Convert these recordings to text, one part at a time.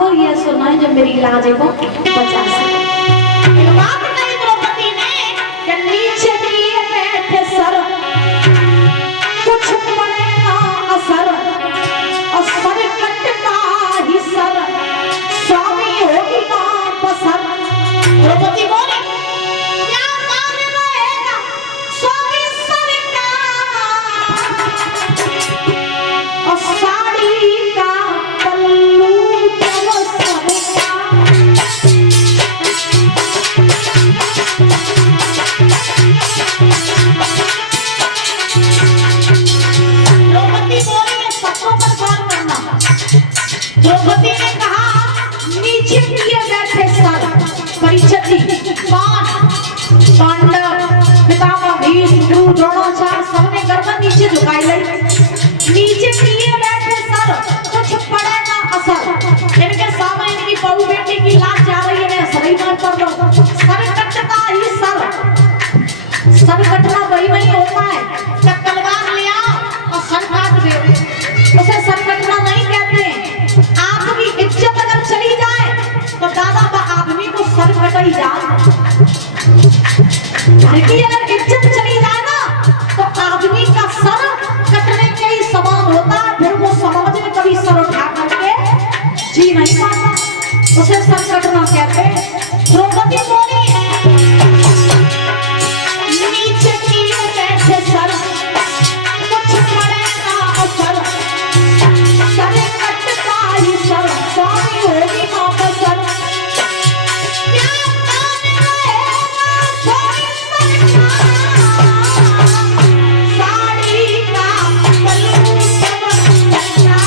को ये सुना है जो मेरी लाज को बचा सके। एक बात कही द्रौपदी ने कि नीचे लिए बैठे सर कुछ पड़े ना असर और सर कटता ही सर स्वामी होगी ना बसर। द्रौपदी बोली क्या मान रहेगा स्वामी सर का और साड़ी का पल्लू जब सर का। द्रौपदी बोली है सबको पर गौर करना। द्रौपदी ने कहा नीचे किए बैठे सर परीक्षित जी पांडव पितामह भीष्म द्रोणाचार्य सबने गर्दन नीचे झुकाई ली। नीचे किए बैठे सर कुछ पड़े ना असर। इनके सामने इनकी बहू बेटी की लाश जा रही है सही बात कर लो। सर कटता ही सर कटना वही होता है जब तलवार ले आओ और सर काट दे उसे सर कटना नहीं कहते। आपकी इज्जत अगर चली जाए तो दादा का आदमी को सर कटा ही जाए। अगर इज्जत चली जाए ना तो आदमी का सर कटने के ही समान होता है। फिर वो समाज में कभी सर उठा करके जी नहीं पाता उसे सर कटना कहते। द्रौपदी बोली नीचे किए बैठे सर कुछ पड़े ना असर सर कटता ही सर स्वामी होगी ना बसर। क्या मान रहेगा स्वामी सर का साड़ी का पल्लू जब सर का।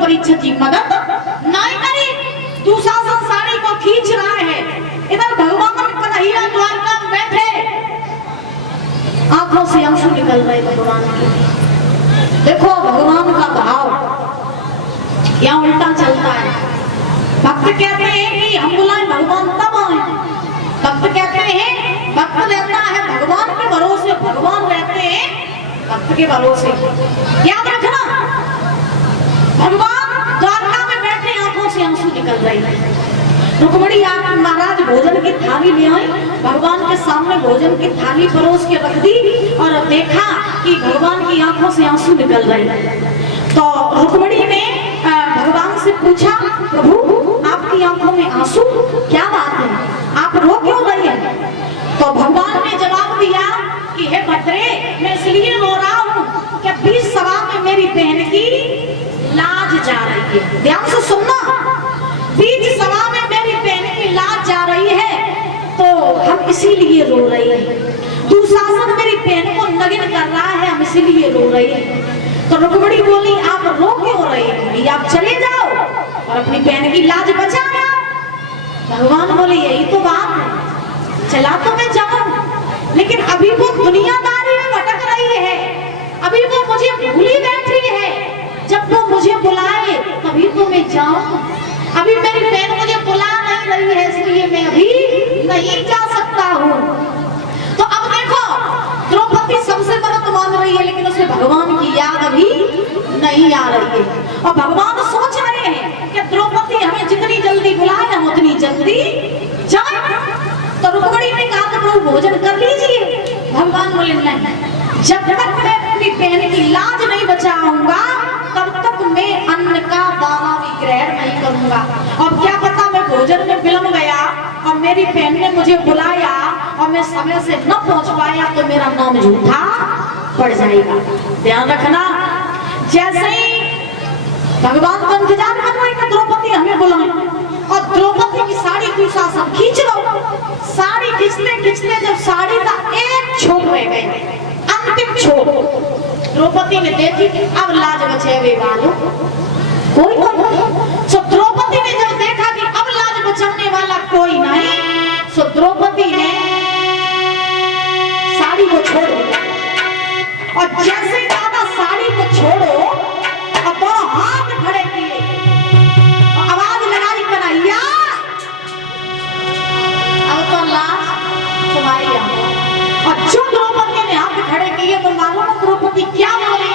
परीक्षित जी मदद नहीं करी। दुशासन साड़ी को खींच रहा है। इधर भगवान कन्हैया द्वारका में बैठे आंखों से आंसू निकल रहे भगवान के। देखो भगवान का भाव यहाँ उल्टा चलता है। भक्त कहते हैं कि हम बुलाए भगवान तब आए। भक्त कहते हैं भक्त रहता है भगवान के भरोसे भगवान रहते हैं भक्त के भरोसे। याद रखना भगवान द्वारका में बैठे आंखों से आंसू निकल रहे हैं। रुक्मिणी आकर महाराज भोजन की थाली ले आई। भगवान के सामने भोजन की थाली परोस के रख दी और देखा कि भगवान की आंखों से आंसू निकल रहे हैं। तो रुक्मिणी ने भगवान से पूछा प्रभु आपकी आंखों में आंसू क्या बात है आप रो क्यों रहे हैं। तो भगवान ने जवाब दिया कि हे भद्रे मैं इसलिए रो रहा हूँ कि बीच सभा में मेरी बहन की लाज जा रही है। ध्यान से सुनना बीच सभा में मेरी बहन की लाज जा रही है तो हम इसीलिए रो रहे हैं। दुशासन मेरी बहन को नग्न कर रहा है हम इसीलिए रो रहे हैं। तो रुक्मिणी बोली आप रो क्यों रहे हैं आप चले जाओ और अपनी बहन की लाज बचा लो। भगवान बोले यही तो बात है चला तो मैं जाऊं लेकिन अभी वो दुनियादारी में भटक रही है। अभी वो मुझे भूली बैठी है। जब वो मुझे बुलाए तभी तो मैं जाऊं। अभी मेरी बहन मुझे बुला नहीं रही है इसलिए मैं अभी नहीं जा सकता हूँ। तो अब देखो द्रौपदी सबसे मदद मांग रही है लेकिन उसे भगवान की याद अभी नहीं आ रही है। और भगवान सोच रहे हैं कि द्रौपदी हमें जितनी जल्दी बुलाए हम उतनी जल्दी जाए। तो रुक्मिणी ने कहा कि प्रभु भोजन कर लीजिए। भगवान बोले नहीं जब तक मैं अपनी बहन की लाज नहीं बचाऊंगा तब तक मैं अन्न का दाना भी ग्रहण नहीं करूंगा। अब क्या पता मैं भोजन में विलंब गया और मेरी बहन ने मुझे बुलाया और मैं समय से न पहुंच पाया तो मेरा नाम झूठा पड़ जाएगा। ध्यान रखना, जैसे ही भगवान को इंतजार कर रहे हैं द्रौपदी हमें बुलाए और द्रौपदी की साड़ी की शासन खींच लो। साड़ी खींचते खींचते जब साड़ी का एक छोर रह गए, अंतिम छोर, द्रौपदी ने देखी कि अब लाज बचे वे वालों कोई नहीं। सो द्रौपदी ने जब देखा कि अब लाज बचाने वाला कोई नहीं, सो द्रौपदी ने साड़ी को छोड़ो और जैसे दादा साड़ी को छोड़ो और दोनों हाथ खड़े किए और आवाज लगाई कन्हैया, अब तो लाज तुम्हारी है। और जो द्रौपदी ने हाथ खड़े किए तो मालूम है द्रौपदी क्या बोली?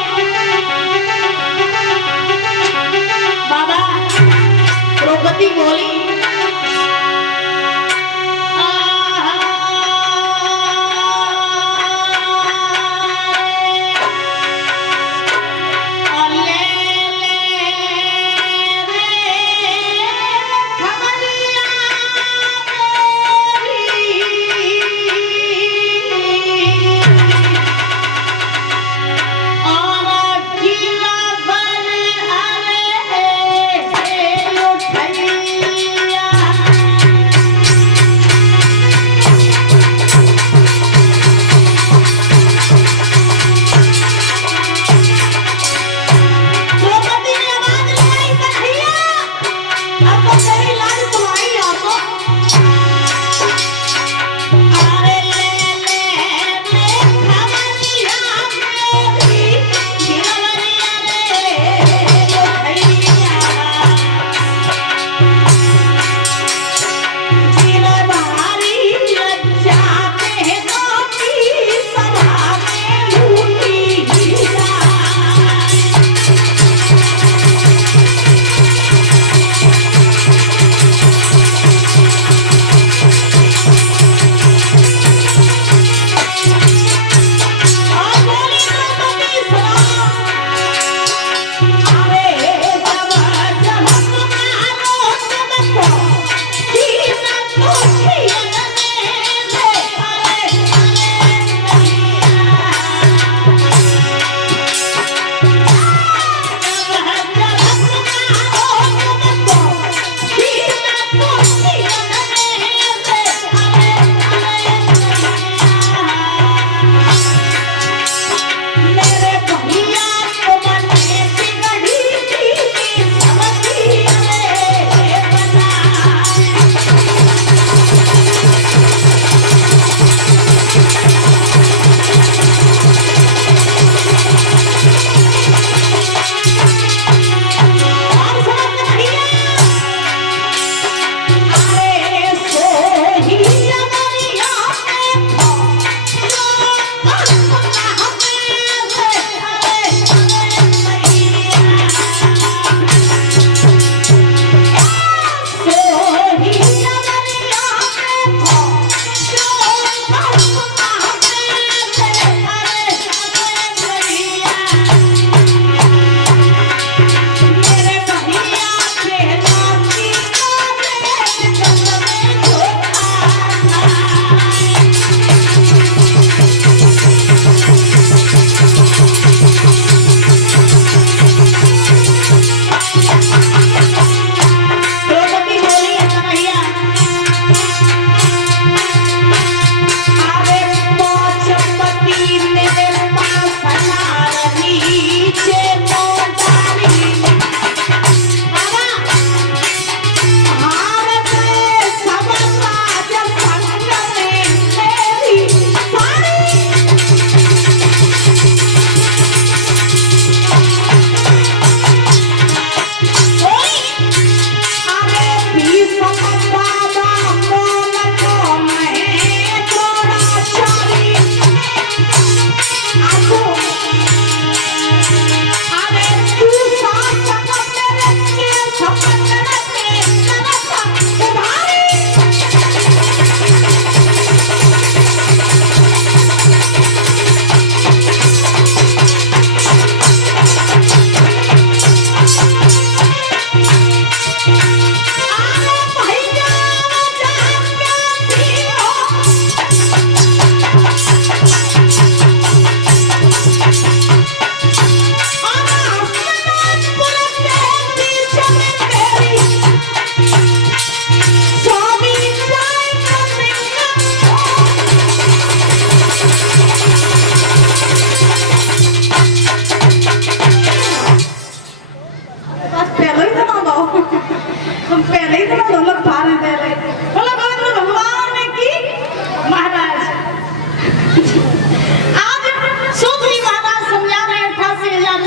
बाबा द्रौपदी बोली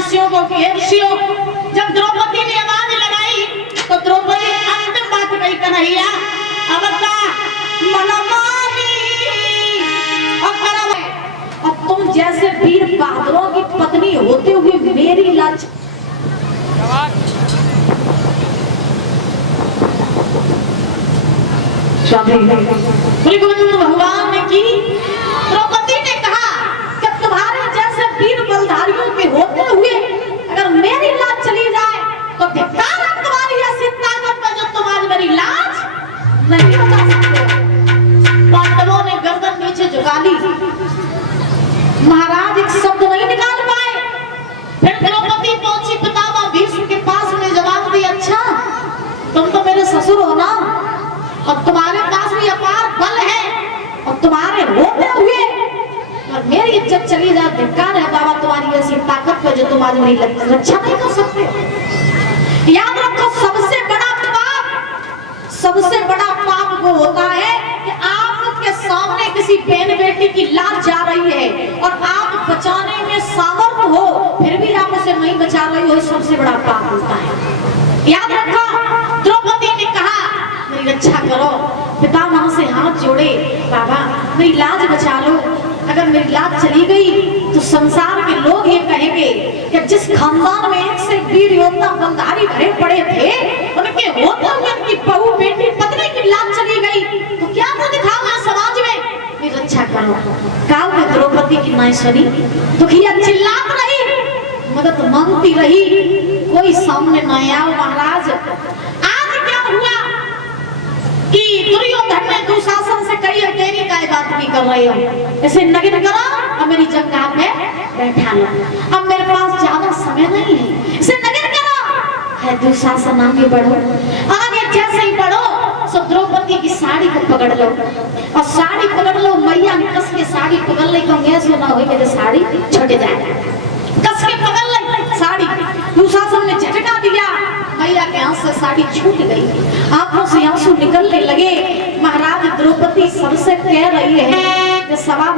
शिष्यों को कि हे ऋषियों, जब द्रौपदी ने आवाज लगाई तो द्रौपदी अंतिम बात कही, कन्हैया अवता मनमानी और तुम जैसे वीर बहादुरों की पत्नी होते हुए मेरी लाज भगवान ने की। द्रौपदी ने कहा कि तुम्हारे जैसे वीर बलधारियों के होते हुए अगर मेरी लाज चली जाए तो धिक्कार है तुम्हारी ऐसी ताकत में जो तुम्हारी मेरी लाज नहीं बचा सकते। पांडवों ने गर्दन नीचे झुका ली, महाराज एक शब्द नहीं निकाल पाए। फिर द्रौपदी पहुंची पितामह भीष्म के पास में, जवाब दिया, अच्छा तुम तो मेरे ससुर हो ना, और तुम्हारे पास भी अपार बल है, और तुम्हारे होते हुए और मेरी इज्जत चली जाए, धिक्कार है बाबा तुम्हारी ऐसी ताकत पे जो तुम्हारी मेरी रक्षा नहीं कर सकते। याद रखो, सबसे बड़ा पाप वो होता है कि आपके सामने किसी बहन बेटी की लाज जा रही है और आप बचाने में सामर्थ्य हो, फिर भी आप उसे नहीं बचा रही हो, सबसे बड़ा पाप होता है। याद रखो, द्रौपदी ने कहा मेरी रक्षा करो, पितामह से हाथ जोड़े, बाबा मेरी लाज बचा लो, अगर मेरी लाज चली गई तो संसार के लोग ये कहेंगे कि जिस खानदान में एक से वीर योद्धा बलधारी भरे पड़े थे, उनके होते हुए उनकी बहू बेटी पत्नी की लाज चली गई तो क्या वो दिखाओगे समाज में, मेरी रक्षा करो। काल में द्रौपदी की नाई सुनी, दुखिया चिल्लात रही, मदद मांगती रही, कोई सामने न आया। महाराज आज क्या हुआ कि दुर्योधन ने दुशासन से कही तेरी काय बात नहीं कर रहे हो, इसे नगिन करो और मेरी जगह पे बैठा लो, अब मेरे पास ज्यादा समय नहीं है, इसे नगिन करो। है दुशासन आगे बढ़ो, आगे जैसे ही बढ़ो सो द्रौपदी की साड़ी को पकड़ लो, और साड़ी पकड़ लो, मैया ने कस के साड़ी पकड़ ली, तो ऐसा ना हो कि साड़ी छूट जाए, कस के पकड़ ली साड़ी, दुशासन ने झटका दिया, मैया के हाथ से साड़ी छूट गई, आंखों से आंसू निकलने लगे। महाराज द्रौपदी सबसे कह रही है कि सवा